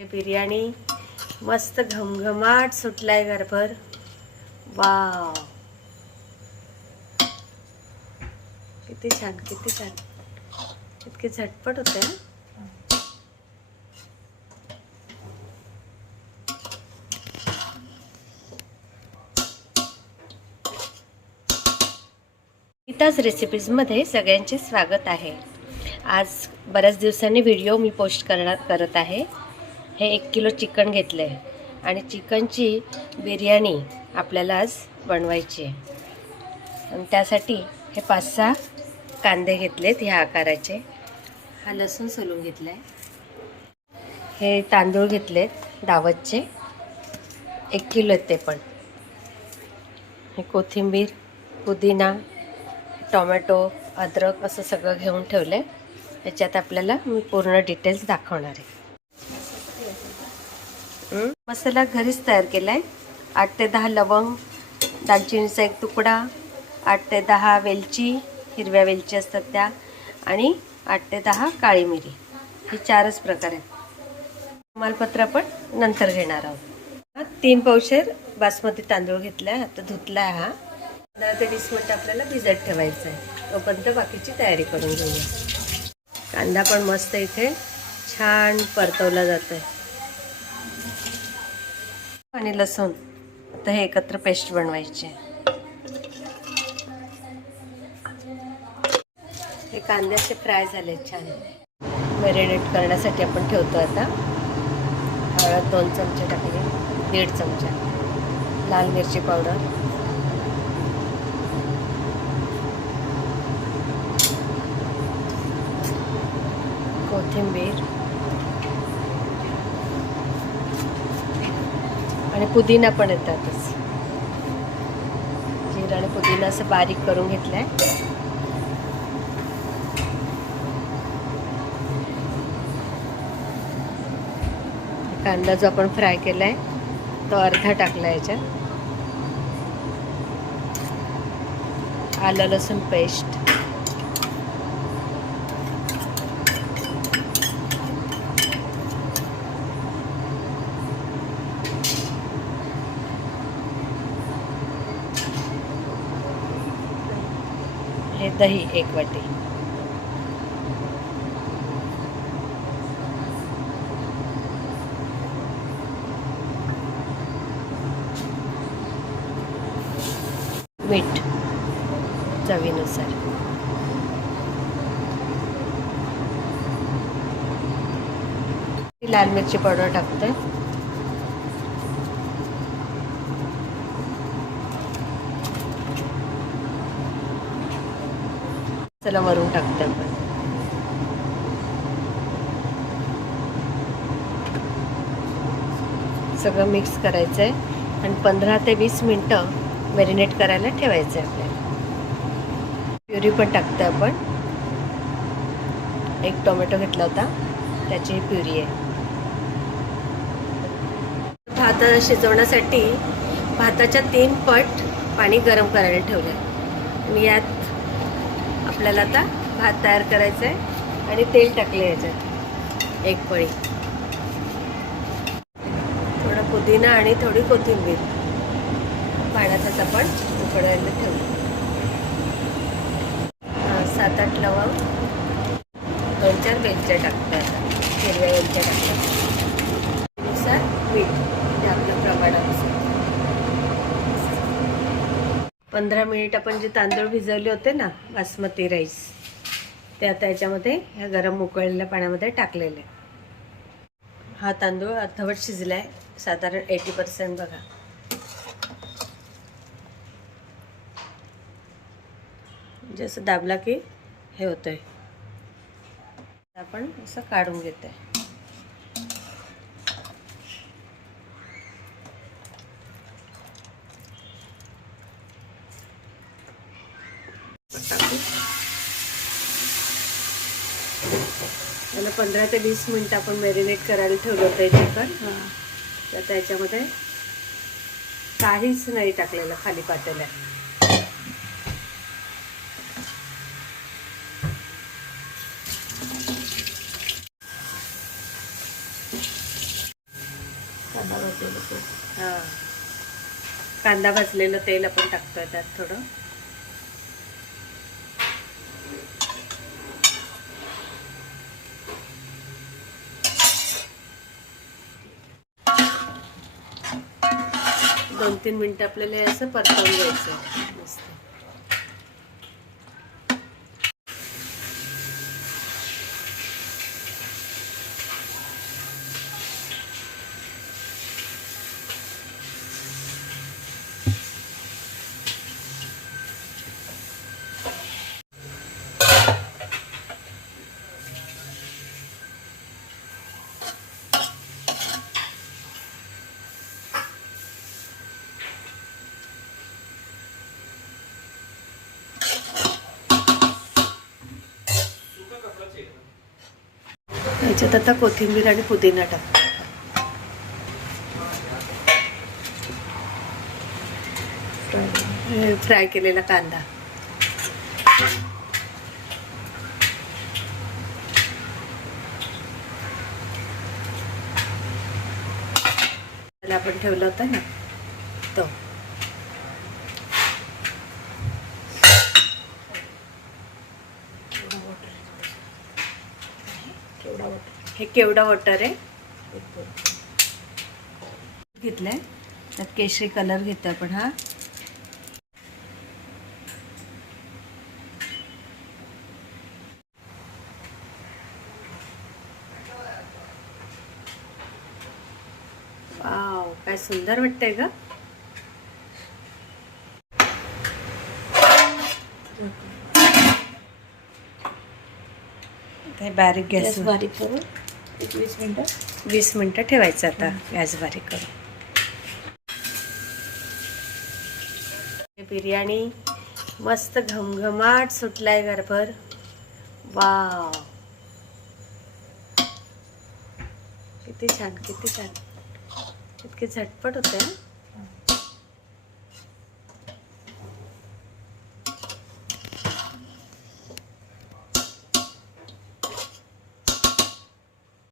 बिर्याणी मस्त घमघमाट सुटलाय घरभर. वाव. किती छान किती छान. इतकी झटपट होते गीताज रेसिपीजमध्ये सगळ्यांचे स्वागत आहे. आज बऱ्याच दिवसांनी व्हिडिओ मी पोस्ट करणार करत आहे. हे एक किलो चिकन घेतलं आहे आणि चिकनची बिर्याणी आपल्याला आज बनवायची आहे. आणि त्यासाठी हे पाच सहा कांदे घेतलेत ह्या आकाराचे. हा लसूण सोलून घेतला आहे हे तांदूळ घेतलेत दावतचे. एक किलो आहेत ते पण. हे कोथिंबीर पुदिना टोमॅटो अद्रक असं सगळं घेऊन ठेवलं आहे याच्यात आपल्याला मी पूर्ण डिटेल्स दाखवणार आहे. मसाला घरीच तयार केला आहे आठ ते दहा लवंग दालचिनीचा एक तुकडा आठ ते दहा वेलची हिरव्या वेलची असतात त्या आणि आठ ते दहा काळी मिरी. ही चारच प्रकार आहेत. तमालपत्र आपण नंतर घेणार आहोत. तीन पावशेर बासमती तांदूळ घेतला आहे आता धुतला आहे हा. पंधरा ते वीस मिनटं आपल्याला भिजत ठेवायचं आहे तोपर्यंत बाकीची तयारी करून घेऊया. कांदा पण मस्त इथे छान परतवला जातो आहे आणि लसूण. आता हे एकत्र पेस्ट बनवायची. आहे हे कांद्याचे फ्राय झाले छान. मॅरिनेट करण्यासाठी आपण ठेवतो आता. हळद दोन चमचे टाकले दीड चमचा. लाल मिरची पावडर. कोथिंबीर आणि पुदिना पण येतातच. जिरा आणि पुदिना असं बारीक करून घेतलंय. कांदा जो आपण फ्राय केलाय तो अर्धा टाकला याच्यात. आलं लसूण पेस्ट. हे दही एक वाटी. मीठ चवीनुसार. लाल मिरची पावडर टाकते. चला वरून टाकते आपण. सगळं मिक्स करायचं आहे आणि पंधरा ते वीस मिनटं मॅरिनेट करायला ठेवायचं आहे आपल्याला. प्युरी पण टाकते आपण. एक टोमॅटो घेतला होता. त्याची प्युरी आहे. भात शिजवण्यासाठी भाताच्या तीन पट पाणी गरम करायला ठेवलं आहे आणि यात आपल्याला आता भात तयार करायचा आहे आणि तेल टाकले याच्यात. एक पळी. थोडा पुदिना आणि थोडी कोथिंबीर. पाण्यातच आपण उकडायला ठेवू. हा, सात आठ लवंग. दोन चार वेलच्या टाकतो आता. हिरव्या वेलच्या टाकतात नुसार मीठ. म्हणजे आपल्या प्रमाणानुसार. पंधरा मिनिट आपण जे तांदूळ भिजवले होते ना बासमती राईस ते आता याच्यामध्ये ह्या गरम उकळलेल्या पाण्यामध्ये टाकलेले. हा तांदूळ अर्धवट शिजलाय साधारण एटी पर्सेंट बघा. म्हणजे जसं दाबला की हे होतंय. आपण असं काढून घेतोय. त्याला पंधरा ते वीस मिनिट आपण मॅरिनेट करायला ठेवलं होतं हे. चिकन तर त्याच्यामध्ये काहीच नाही टाकलेलं खाली पातेल्या हां. कांदा भाजलेलं तेल आपण टाकतोय त्यात थोडं. दोन तीन मिनिटं आपल्याला असं परतवून घ्यायचं मस्त याच्यात आता कोथिंबीर आणि पुदिना टाक. फ्राय केलेला कांदा. आपण ठेवला होता ना तो केवढा वॉटर केवढा वॉटर हे केवढा वॉटर आहे? घेतलाय. त्यात केशरी कलर घेतो आपण हा. वाव काय सुंदर वाटतंय ग. बारीक गॅस गॅस बारीक करून. एक वीस मिनटं वीस मिनटं ठेवायचं आता गॅस बारीक करून. बिर्याणी मस्त घमघमाट सुटलाय घरभर. वा किती छान किती छान. इतकी झटपट होते ना